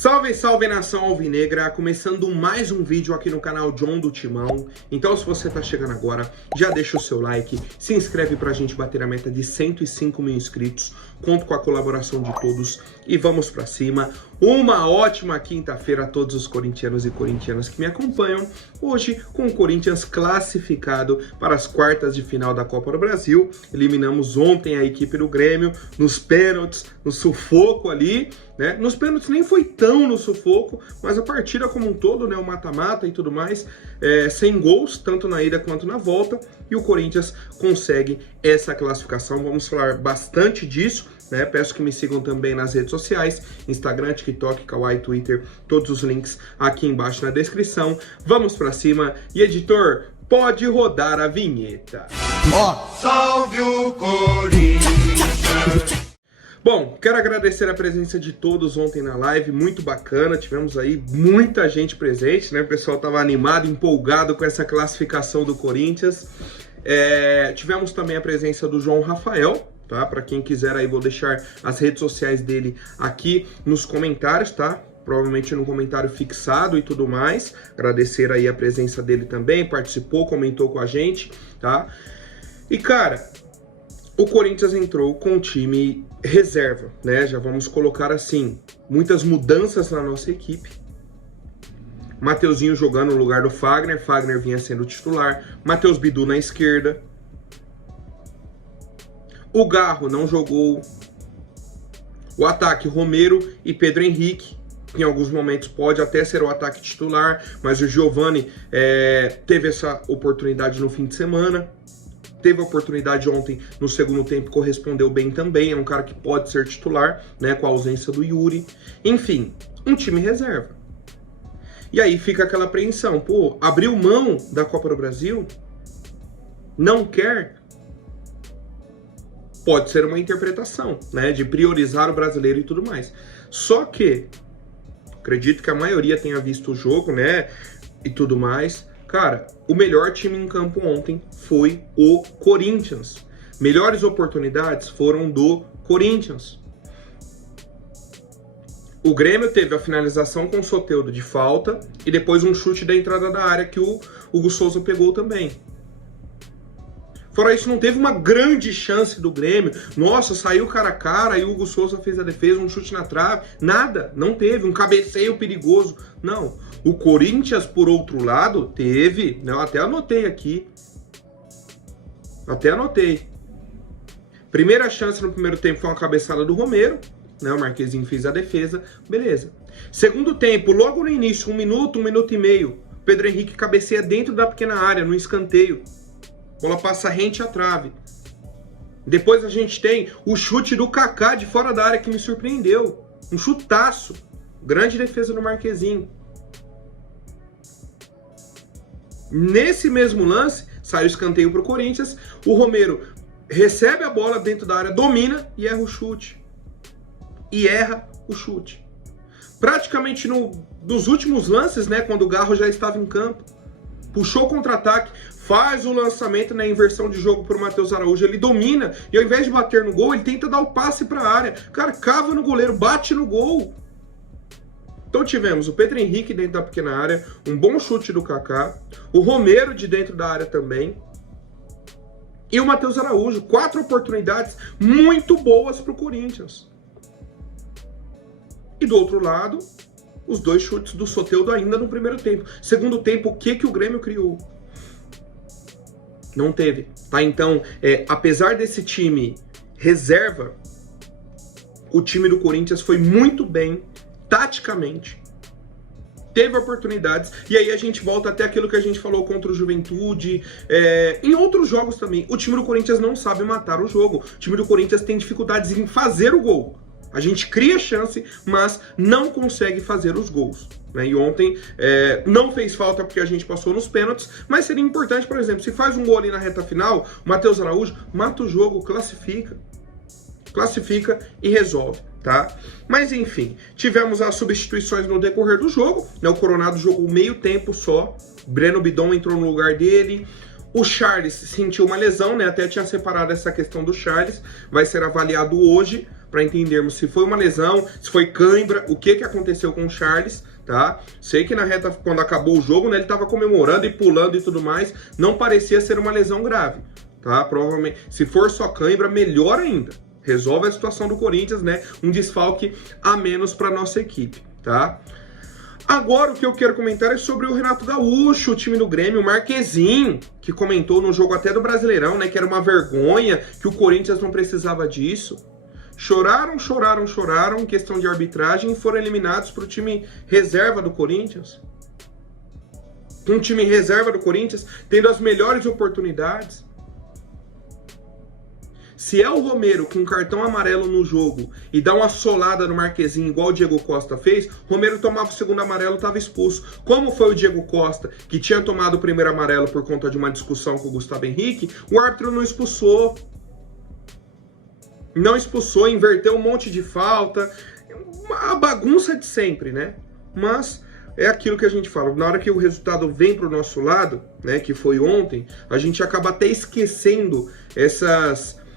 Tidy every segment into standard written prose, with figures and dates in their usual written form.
Salve, salve nação alvinegra, começando mais um vídeo aqui no canal John do Timão. Então se você tá chegando agora, já deixa o seu like, se inscreve pra gente bater a meta de 105 mil inscritos, conto com a colaboração de todos e vamos pra cima. Uma ótima quinta-feira a todos os corintianos e corintianas que me acompanham, hoje com o Corinthians classificado para as quartas de final da Copa do Brasil. Eliminamos ontem a equipe do Grêmio nos pênaltis, no sufoco ali, né? Nos pênaltis nem foi tão no sufoco, mas a partida como um todo, né, o mata-mata e tudo mais, sem gols, tanto na ida quanto na volta, e o Corinthians consegue essa classificação. Vamos falar bastante disso, né? Peço que me sigam também nas redes sociais, Instagram, TikTok, Kawaii, Twitter, todos os links aqui embaixo na descrição. Vamos pra cima e, editor, pode rodar a vinheta. Salve o Corinthians! Bom, quero agradecer a presença de todos ontem na live, muito bacana, tivemos aí muita gente presente, né? O pessoal estava animado, empolgado com essa classificação do Corinthians. Tivemos também a presença do João Rafael, tá? Para quem quiser aí, vou deixar as redes sociais dele aqui nos comentários, tá? Provavelmente no comentário fixado e tudo mais. Agradecer aí a presença dele também, participou, comentou com a gente, tá? E cara, o Corinthians entrou com o time reserva, né? Já vamos colocar assim, muitas mudanças na nossa equipe. Mateuzinho jogando no lugar do Fagner, Fagner vinha sendo titular, Matheus Bidu na esquerda. O Garro não jogou. O ataque, Romero e Pedro Henrique. Em alguns momentos pode até ser o ataque titular, mas o Giovani teve essa oportunidade no fim de semana. Teve a oportunidade ontem no segundo tempo, correspondeu bem também. É um cara que pode ser titular, né, com a ausência do Yuri. Enfim, um time reserva. E aí fica aquela apreensão. Pô, abriu mão da Copa do Brasil? Não quer? Pode ser uma interpretação, né, de priorizar o brasileiro e tudo mais. Só que, acredito que a maioria tenha visto o jogo, né, e tudo mais. Cara, o melhor time em campo ontem foi o Corinthians. Melhores oportunidades foram do Corinthians. O Grêmio teve a finalização com o Soteldo de falta e depois um chute da entrada da área que o Hugo Souza pegou também. Fora isso, não teve uma grande chance do Grêmio. Nossa, saiu cara a cara e o Hugo Souza fez a defesa, um chute na trave. Nada, não teve. Um cabeceio perigoso. Não. O Corinthians, por outro lado, teve... Eu até anotei aqui. Primeira chance no primeiro tempo foi uma cabeçada do Romero, né? O Marquezinho fez a defesa. Beleza. Segundo tempo, logo no início, um minuto e meio, Pedro Henrique cabeceia dentro da pequena área, no escanteio. Bola passa rente à trave. Depois a gente tem o chute do Kaká de fora da área que me surpreendeu. Um chutaço. Grande defesa do Marquezinho. Nesse mesmo lance, sai o escanteio para o Corinthians. O Romero recebe a bola dentro da área, domina e erra o chute. Praticamente nos últimos lances, né, quando o Garro já estava em campo. Puxou o contra-ataque, faz o lançamento na inversão de jogo para o Matheus Araújo, ele domina e ao invés de bater no gol, ele tenta dar o passe para a área. Cara, cava no goleiro, bate no gol. Então tivemos o Pedro Henrique dentro da pequena área, um bom chute do Kaká, o Romero de dentro da área também e o Matheus Araújo. 4 oportunidades muito boas para o Corinthians. E do outro lado, os 2 chutes do Soteldo ainda no primeiro tempo. Segundo tempo, o que o Grêmio criou? Não teve, tá? Então, apesar desse time reserva, o time do Corinthians foi muito bem, taticamente. Teve oportunidades, e aí a gente volta até aquilo que a gente falou contra o Juventude, em outros jogos também. O time do Corinthians não sabe matar o jogo. O time do Corinthians tem dificuldades em fazer o gol. A gente cria chance, mas não consegue fazer os gols, né? E ontem não fez falta porque a gente passou nos pênaltis, mas seria importante, por exemplo, se faz um gol ali na reta final, o Matheus Araújo mata o jogo, classifica e resolve, tá? Mas enfim, tivemos as substituições no decorrer do jogo, né? O Coronado jogou meio tempo só, Breno Bidon entrou no lugar dele. O Charles sentiu uma lesão, né? Até tinha separado essa questão do Charles, vai ser avaliado hoje. para entendermos se foi uma lesão, se foi cãibra, o que aconteceu com o Charles, tá? Sei que na reta, quando acabou o jogo, né, ele tava comemorando e pulando e tudo mais, não parecia ser uma lesão grave, tá? Provavelmente, se for só cãibra, melhor ainda. Resolve a situação do Corinthians, né? Um desfalque a menos para nossa equipe, tá? Agora o que eu quero comentar é sobre o Renato Gaúcho, o time do Grêmio, o Marquezinho, que comentou no jogo até do Brasileirão, né, que era uma vergonha, que o Corinthians não precisava disso. Choraram em questão de arbitragem e foram eliminados para o time reserva do Corinthians. Um time reserva do Corinthians tendo as melhores oportunidades. Se é o Romero com cartão amarelo no jogo e dá uma solada no Marquezinho igual o Diego Costa fez, Romero tomava o segundo amarelo e estava expulso. Como foi o Diego Costa, que tinha tomado o primeiro amarelo por conta de uma discussão com o Gustavo Henrique, o árbitro não expulsou. Não expulsou, inverteu um monte de falta. Uma bagunça de sempre, né? Mas é aquilo que a gente fala. Na hora que o resultado vem para o nosso lado, né, que foi ontem, a gente acaba até esquecendo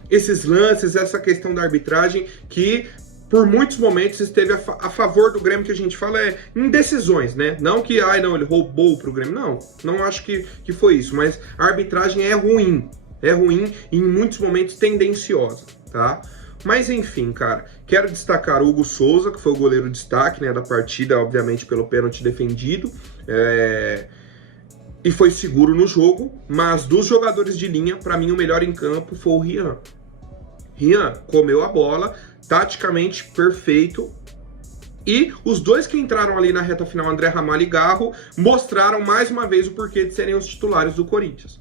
esses lances, essa questão da arbitragem, que por muitos momentos esteve a favor do Grêmio, que a gente fala é indecisões, né? Não que, não, ele roubou pro Grêmio. Não acho que foi isso, mas a arbitragem é ruim e em muitos momentos tendenciosa, tá? Mas enfim, cara, quero destacar o Hugo Souza, que foi o goleiro de destaque, né, da partida, obviamente pelo pênalti defendido, e foi seguro no jogo, mas dos jogadores de linha, para mim o melhor em campo foi o Rian. Rian comeu a bola, taticamente perfeito, e os dois que entraram ali na reta final, André Ramalho e Garro, mostraram mais uma vez o porquê de serem os titulares do Corinthians.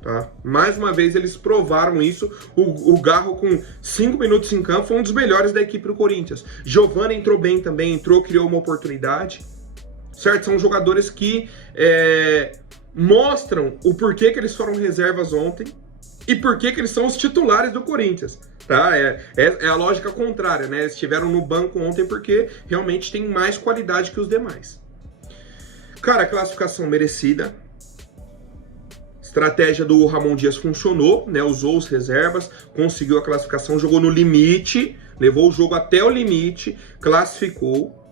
Tá? Mais uma vez eles provaram isso. O Garro, com 5 minutos em campo, foi um dos melhores da equipe do Corinthians. Giovani entrou bem também, criou uma oportunidade. Certo? São jogadores que mostram o porquê que eles foram reservas ontem e porquê que eles são os titulares do Corinthians. Tá? É a lógica contrária, né? Eles estiveram no banco ontem porque realmente tem mais qualidade que os demais. Cara, a classificação merecida. Estratégia do Ramon Dias funcionou, né? Usou os reservas, conseguiu a classificação, jogou no limite, levou o jogo até o limite, classificou,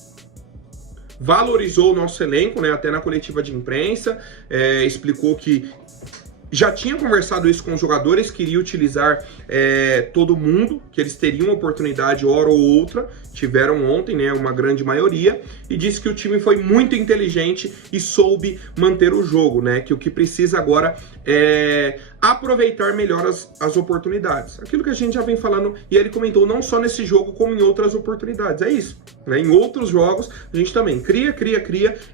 valorizou o nosso elenco, né? Até na coletiva de imprensa, explicou que já tinha conversado isso com os jogadores, queria utilizar todo mundo, que eles teriam oportunidade hora ou outra, tiveram ontem, né, uma grande maioria, e disse que o time foi muito inteligente e soube manter o jogo, né, que o que precisa agora é aproveitar melhor as oportunidades. Aquilo que a gente já vem falando, e ele comentou não só nesse jogo, como em outras oportunidades, é isso, né, em outros jogos a gente também cria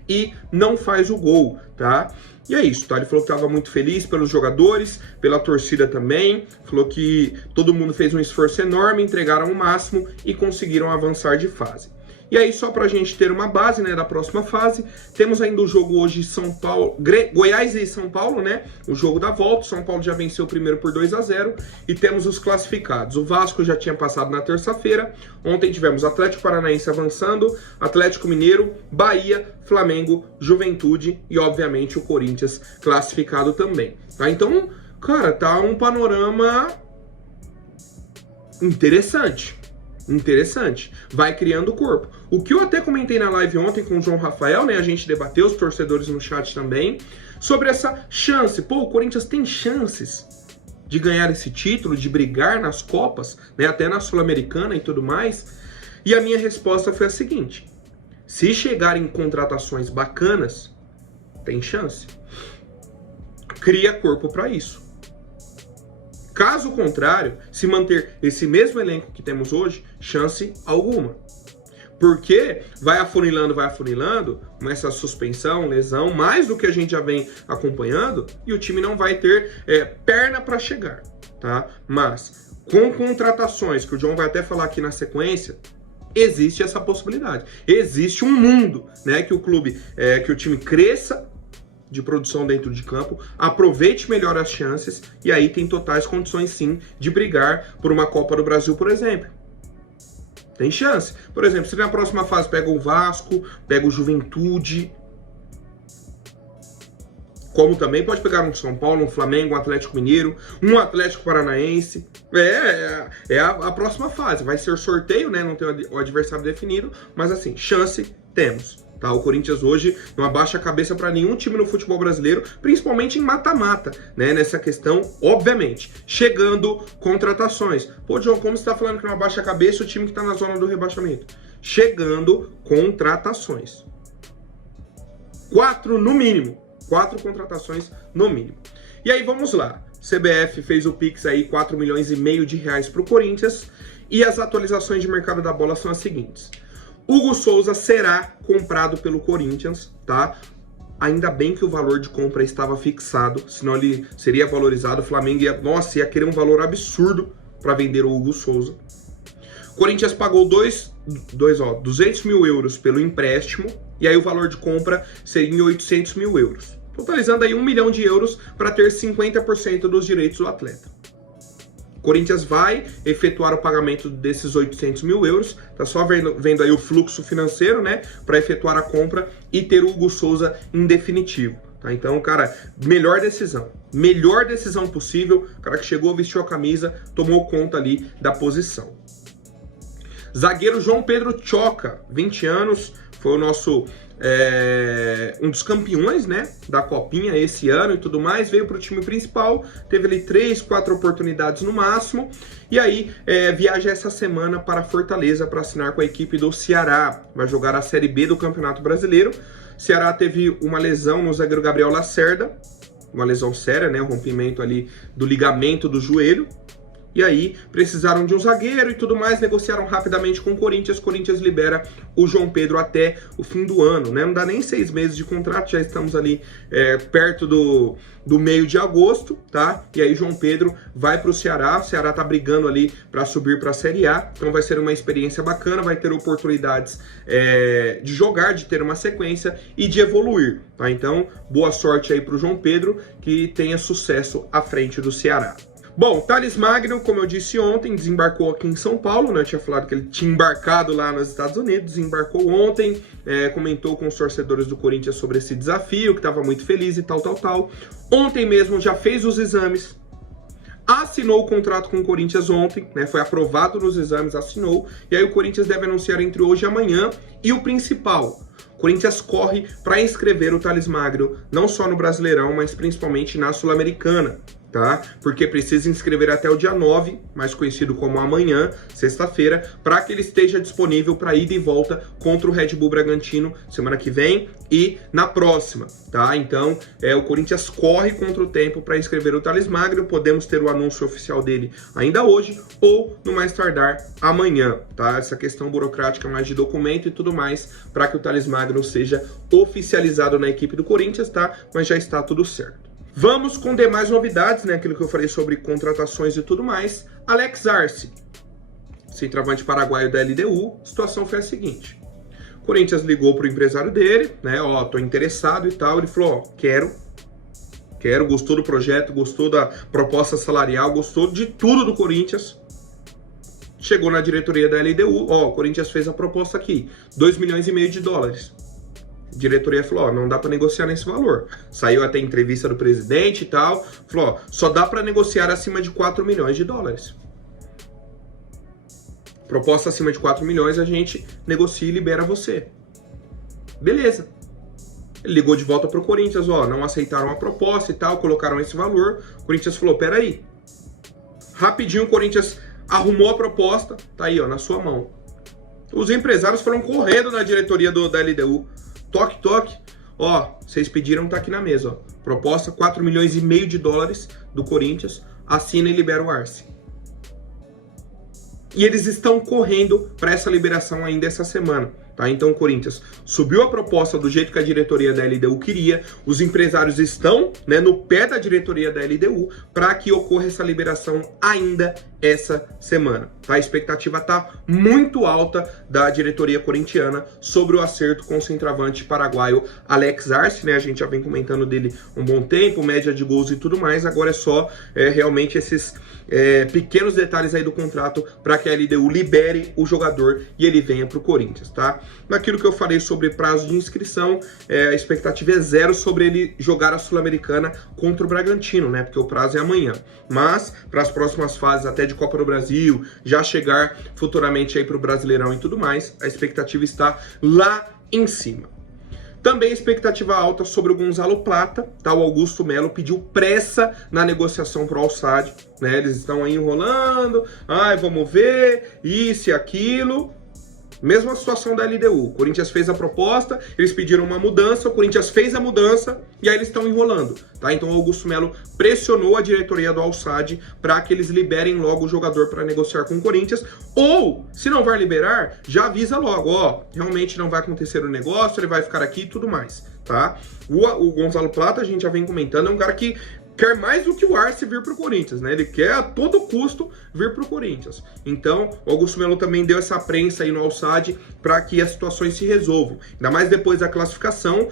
e não faz o gol, tá? E é isso, tá? Ele falou que estava muito feliz pelos jogadores, pela torcida também, falou que todo mundo fez um esforço enorme, entregaram o máximo e conseguiram avançar de fase. E aí, só pra gente ter uma base, né, da próxima fase, temos ainda o jogo hoje São Paulo, Goiás e São Paulo, né, o jogo da volta. São Paulo já venceu o primeiro por 2-0 e temos os classificados. O Vasco já tinha passado na terça-feira, ontem tivemos Atlético Paranaense avançando, Atlético Mineiro, Bahia, Flamengo, Juventude e, obviamente, o Corinthians classificado também, tá? Então, cara, tá um panorama interessante, vai criando corpo. O que eu até comentei na live ontem com o João Rafael, né, a gente debateu, os torcedores no chat também, sobre essa chance. Pô, o Corinthians tem chances de ganhar esse título, de brigar nas Copas, né, até na Sul-Americana e tudo mais. E a minha resposta foi a seguinte: se chegarem contratações bacanas, tem chance. Cria corpo para isso. Caso contrário, se manter esse mesmo elenco que temos hoje, chance alguma. Porque vai afunilando, começa a suspensão, lesão, mais do que a gente já vem acompanhando, e o time não vai ter perna para chegar, tá? Mas com contratações, que o John vai até falar aqui na sequência, existe essa possibilidade. Existe um mundo, né, que o time cresça de produção dentro de campo, aproveite melhor as chances, e aí tem totais condições sim de brigar por uma Copa do Brasil, por exemplo. Tem chance. Por exemplo, se na próxima fase pega o Vasco, pega o Juventude, como também pode pegar um São Paulo, um Flamengo, um Atlético Mineiro, um Atlético Paranaense. É a próxima fase. Vai ser sorteio, né? Não tem o adversário definido, mas assim, chance temos. Tá, o Corinthians hoje não abaixa a cabeça para nenhum time no futebol brasileiro, principalmente em mata-mata, né? Nessa questão, obviamente, chegando contratações. Pô, John, como você está falando que não abaixa a cabeça o time que está na zona do rebaixamento? Chegando contratações. 4 no mínimo. 4 contratações no mínimo. E aí, vamos lá. CBF fez o Pix aí, 4,5 milhões de reais para o Corinthians. E as atualizações de mercado da bola são as seguintes. Hugo Souza será comprado pelo Corinthians, tá? Ainda bem que o valor de compra estava fixado, senão ele seria valorizado. O Flamengo ia querer um valor absurdo para vender o Hugo Souza. O Corinthians pagou 200 mil euros pelo empréstimo, e aí o valor de compra seria em 800 mil euros. Totalizando aí 1 milhão de euros para ter 50% dos direitos do atleta. O Corinthians vai efetuar o pagamento desses 800 mil euros, tá só vendo aí o fluxo financeiro, né, para efetuar a compra e ter o Hugo Souza em definitivo. Tá? Então, cara, melhor decisão possível, o cara que chegou, vestiu a camisa, tomou conta ali da posição. Zagueiro João Pedro Choca, 20 anos, foi o nosso um dos campeões, né, da Copinha esse ano e tudo mais, veio para o time principal, teve ali 3, 4 oportunidades no máximo, e aí viaja essa semana para Fortaleza para assinar com a equipe do Ceará, vai jogar a Série B do Campeonato Brasileiro. Ceará teve uma lesão no zagueiro Gabriel Lacerda, uma lesão séria, né, um rompimento ali do ligamento do joelho. E aí, precisaram de um zagueiro e tudo mais, negociaram rapidamente com o Corinthians. Corinthians libera o João Pedro até o fim do ano, né? Não dá nem 6 meses de contrato, já estamos ali perto do meio de agosto, tá? E aí, João Pedro vai para o Ceará tá brigando ali para subir para a Série A, então vai ser uma experiência bacana, vai ter oportunidades de jogar, de ter uma sequência e de evoluir, tá? Então, boa sorte aí para o João Pedro, que tenha sucesso à frente do Ceará. Bom, Thales Magno, como eu disse ontem, desembarcou aqui em São Paulo, né? Eu tinha falado que ele tinha embarcado lá nos Estados Unidos, desembarcou ontem, comentou com os torcedores do Corinthians sobre esse desafio, que estava muito feliz e tal. Ontem mesmo já fez os exames, assinou o contrato com o Corinthians ontem, né? Foi aprovado nos exames, assinou, e aí o Corinthians deve anunciar entre hoje e amanhã, e o principal, o Corinthians corre para inscrever o Thales Magno, não só no Brasileirão, mas principalmente na Sul-Americana. Tá? Porque precisa inscrever até o dia 9, mais conhecido como amanhã, sexta-feira, para que ele esteja disponível para ida e volta contra o Red Bull Bragantino semana que vem e na próxima, tá? Então, o Corinthians corre contra o tempo para inscrever o Thales Magno. Podemos ter o anúncio oficial dele ainda hoje ou, no mais tardar, amanhã, tá? Essa questão burocrática mais de documento e tudo mais, para que o Thales Magno seja oficializado na equipe do Corinthians, tá? Mas já está tudo certo. Vamos com demais novidades, né? Aquilo que eu falei sobre contratações e tudo mais. Alex Arce, centroavante paraguaio da LDU. A situação foi a seguinte: o Corinthians ligou pro empresário dele, né? Ó, tô interessado e tal. Ele falou, ó, quero, gostou do projeto, gostou da proposta salarial, gostou de tudo do Corinthians. Chegou na diretoria da LDU, ó, o Corinthians fez a proposta aqui, 2,5 milhões de dólares. A diretoria falou, ó, não dá para negociar nesse valor. Saiu até entrevista do presidente e tal, falou, ó, só dá para negociar acima de 4 milhões de dólares. Proposta acima de 4 milhões, a gente negocia e libera você. Beleza. Ele ligou de volta pro Corinthians, ó, não aceitaram a proposta e tal, colocaram esse valor. O Corinthians falou, peraí. Rapidinho o Corinthians arrumou a proposta, tá aí, ó, na sua mão. Os empresários foram correndo na diretoria da LDU. Toque, toque, ó, vocês pediram, tá aqui na mesa, ó. Proposta, 4,5 milhões de dólares do Corinthians, assina e libera o Arce. E eles estão correndo para essa liberação ainda essa semana, tá? Então o Corinthians subiu a proposta do jeito que a diretoria da LDU queria, os empresários estão, né, no pé da diretoria da LDU para que ocorra essa liberação ainda essa semana, tá? A expectativa tá muito alta da diretoria corintiana sobre o acerto com o centroavante paraguaio Alex Arce, né? A gente já vem comentando dele um bom tempo, média de gols e tudo mais, agora é só realmente esses pequenos detalhes aí do contrato para que a LDU libere o jogador e ele venha pro Corinthians, tá? Naquilo que eu falei sobre prazo de inscrição, a expectativa é zero sobre ele jogar a Sul-Americana contra o Bragantino, né? Porque o prazo é amanhã, mas para as próximas fases até de Copa do Brasil, já chegar futuramente aí para o Brasileirão e tudo mais, a expectativa está lá em cima. Também expectativa alta sobre o Gonzalo Plata, tá? O Augusto Melo pediu pressa na negociação pro Al-Sadd, né? Eles estão aí enrolando, vamos ver, isso e aquilo. Mesma situação da LDU, o Corinthians fez a proposta, eles pediram uma mudança, o Corinthians fez a mudança e aí eles estão enrolando, tá? Então o Augusto Melo pressionou a diretoria do Al-Sadd para que eles liberem logo o jogador para negociar com o Corinthians, ou, se não vai liberar, já avisa logo, ó, realmente não vai acontecer o negócio, ele vai ficar aqui e tudo mais, tá? O Gonzalo Plata, a gente já vem comentando, é um cara que quer mais do que o Arce vir pro Corinthians, né? Ele quer a todo custo vir pro Corinthians. Então, o Augusto Melo também deu essa prensa aí no Al-Sadd para que as situações se resolvam. Ainda mais depois da classificação,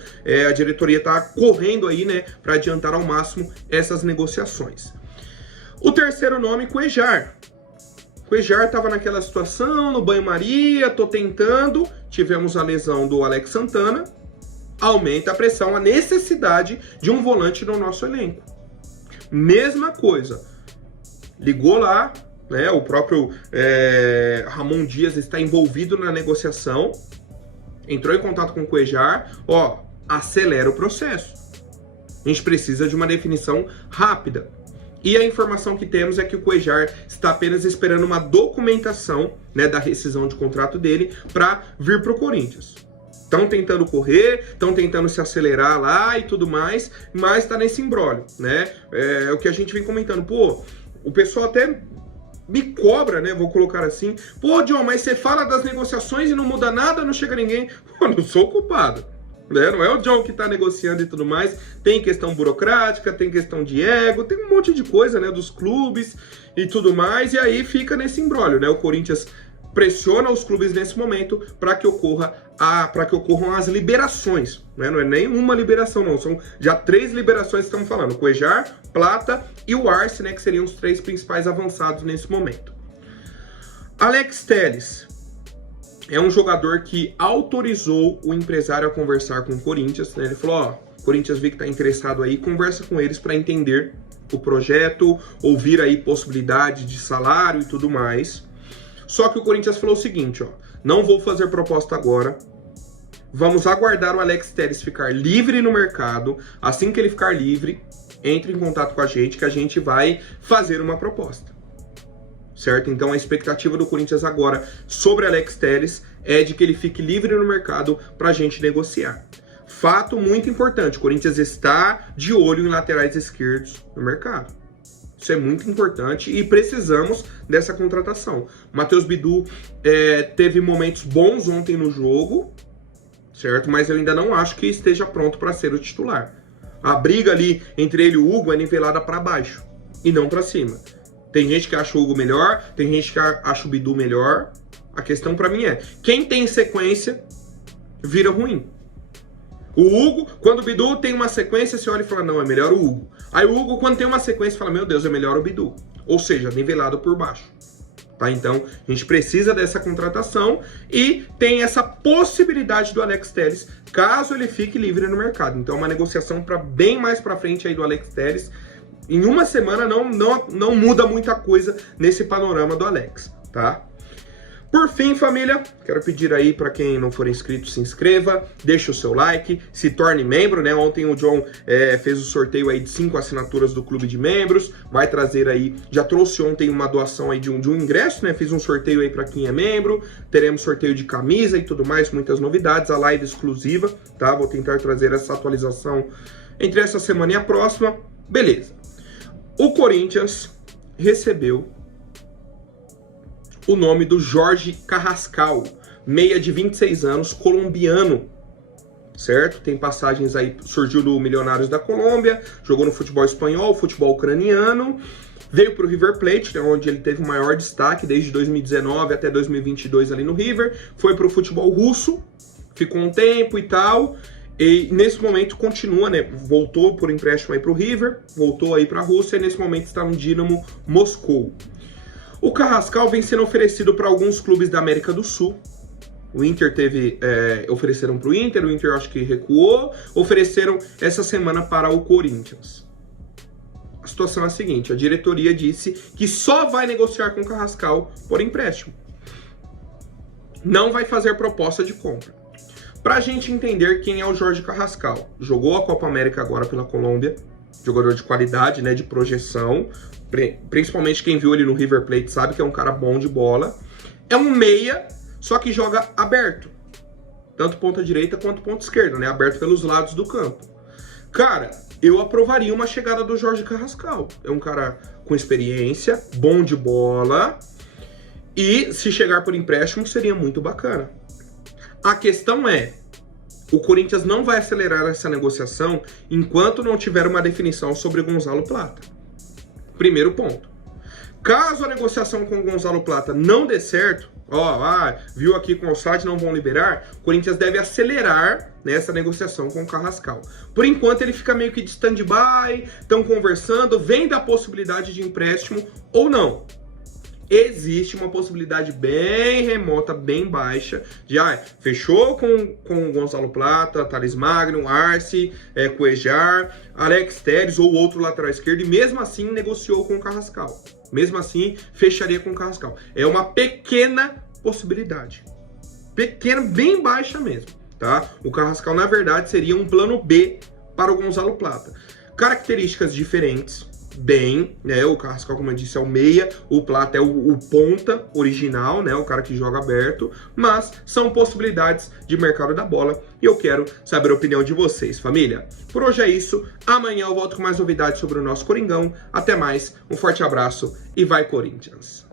a diretoria tá correndo aí, né, para adiantar ao máximo essas negociações. O terceiro nome, Cuéllar. Cuéllar tava naquela situação, no banho-maria, tô tentando, tivemos a lesão do Alex Santana, aumenta a pressão, a necessidade de um volante no nosso elenco. Mesma coisa, ligou lá, né? O próprio Ramon Dias está envolvido na negociação, entrou em contato com o Cuéllar, ó, acelera o processo. A gente precisa de uma definição rápida. E a informação que temos é que o Cuéllar está apenas esperando uma documentação, né, da rescisão de contrato dele para vir para o Corinthians. Estão tentando correr, estão tentando se acelerar lá e tudo mais, mas tá nesse imbróglio, né? É o que a gente vem comentando. Pô, o pessoal até me cobra, né? Vou colocar assim. Pô, John, mas você fala das negociações e não muda nada, não chega ninguém. Pô, não sou culpado, né? Não é o John que tá negociando e tudo mais. Tem questão burocrática, tem questão de ego, tem um monte de coisa, né? Dos clubes e tudo mais. E aí fica nesse imbróglio, né? O Corinthians pressiona os clubes nesse momento para que ocorram as liberações, né? Não é nem uma liberação, não, são já 3 liberações que estamos falando: Cuéllar, Plata e o Arce, né, que seriam os 3 principais avançados nesse momento. Alex Telles é um jogador que autorizou o empresário a conversar com o Corinthians, né? Ele falou, ó, o Corinthians vê que está interessado aí, conversa com eles para entender o projeto, ouvir aí possibilidade de salário e tudo mais. Só que o Corinthians falou o seguinte, ó, não vou fazer proposta agora, vamos aguardar o Alex Telles ficar livre no mercado, assim que ele ficar livre, entre em contato com a gente que a gente vai fazer uma proposta, certo? Então a expectativa do Corinthians agora sobre Alex Telles é de que ele fique livre no mercado para a gente negociar. Fato muito importante, o Corinthians está de olho em laterais esquerdos no mercado. Isso é muito importante e precisamos dessa contratação. O Matheus Bidu teve momentos bons ontem no jogo, certo? Mas eu ainda não acho que esteja pronto para ser o titular. A briga ali entre ele e o Hugo é nivelada para baixo e não para cima. Tem gente que acha o Hugo melhor, tem gente que acha o Bidu melhor. A questão para mim é, quem tem sequência vira ruim. O Hugo, quando o Bidu tem uma sequência, você olha e fala, não, é melhor o Hugo. Aí o Hugo, quando tem uma sequência, fala, meu Deus, é melhor o Bidu. Ou seja, nivelado por baixo. Tá? Então, a gente precisa dessa contratação e tem essa possibilidade do Alex Telles, caso ele fique livre no mercado. Então, é uma negociação para bem mais para frente aí do Alex Telles. Em uma semana não muda muita coisa nesse panorama do Alex, tá? Por fim, família, quero pedir aí para quem não for inscrito, se inscreva, deixe o seu like, se torne membro, né? Ontem o John fez o sorteio aí de 5 assinaturas do clube de membros, vai trazer aí, já trouxe ontem uma doação aí de um ingresso, né? Fiz um sorteio aí para quem é membro, teremos sorteio de camisa e tudo mais, muitas novidades, a live exclusiva, tá? Vou tentar trazer essa atualização entre essa semana e a próxima, beleza. O Corinthians recebeu o nome do Jorge Carrascal, meia de 26 anos, colombiano, certo? Tem passagens aí, surgiu do Milionários da Colômbia, jogou no futebol espanhol, futebol ucraniano, Veio para o River Plate, né, onde ele teve o maior destaque desde 2019 até 2022 ali no River. Foi para o futebol russo, ficou um tempo e tal. E nesse momento continua, né? Voltou por empréstimo aí para o River, voltou aí para a Rússia e nesse momento está no Dinamo Moscou. O Carrascal vem sendo oferecido para alguns clubes da América do Sul. O Inter ofereceram para o Inter acho que recuou, ofereceram essa semana para o Corinthians. A situação é a seguinte, a diretoria disse que só vai negociar com o Carrascal por empréstimo. Não vai fazer proposta de compra. Para a gente entender quem é o Jorge Carrascal. Jogou a Copa América agora pela Colômbia, jogador de qualidade, né, de projeção, principalmente quem viu ele no River Plate sabe que é um cara bom de bola. É um meia, só que joga aberto, tanto ponta direita quanto ponta esquerda, né, aberto pelos lados do campo. Cara, eu aprovaria uma chegada do Jorge Carrascal. É um cara com experiência, bom de bola, e se chegar por empréstimo seria muito bacana. A questão é, o Corinthians não vai acelerar essa negociação enquanto não tiver uma definição sobre o Gonzalo Plata. Primeiro ponto. Caso a negociação com o Gonzalo Plata não dê certo, viu aqui com o SAD, não vão liberar, o Corinthians deve acelerar nessa negociação com o Carrascal. Por enquanto ele fica meio que de stand-by, estão conversando, vem da possibilidade de empréstimo ou não. Existe uma possibilidade bem remota, bem baixa, de fechou com o Gonzalo Plata, Thales Magno, Arce, Cuejar, Alex Telles ou outro lateral esquerdo, e mesmo assim negociou com o Carrascal. Mesmo assim, fecharia com o Carrascal. É uma pequena possibilidade. Pequena, bem baixa mesmo, tá? O Carrascal, na verdade, seria um plano B para o Gonzalo Plata. Características diferentes. Bem, né, o Carrascal, como eu disse, é o meia, o Plata é o ponta original, né, o cara que joga aberto, mas são possibilidades de mercado da bola e eu quero saber a opinião de vocês, família. Por hoje é isso, amanhã eu volto com mais novidades sobre o nosso Coringão, até mais, um forte abraço e vai Corinthians!